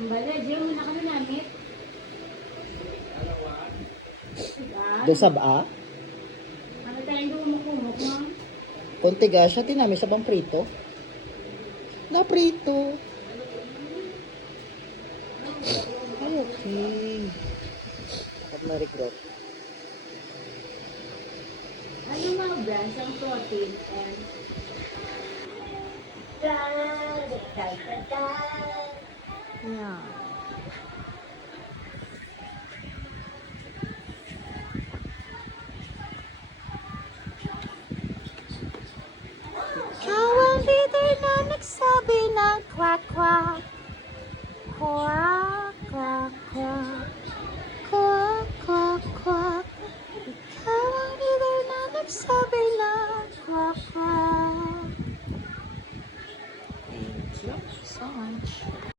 Bale, diyan mo na kami namit. Do saba. Ano tayong dumumuk-umuk, ma'am? Konti gasya, tinami sa bang prito. Na prito. Ay, okay. Mary Growth. Ano mga brands ang protein and Yeah. Ikaw ang leader na nagsabi ng quack quack. Quack quack quack. Quack quack quack. Ikaw ang leader na nagsabi ng quack quack. Thank you so much.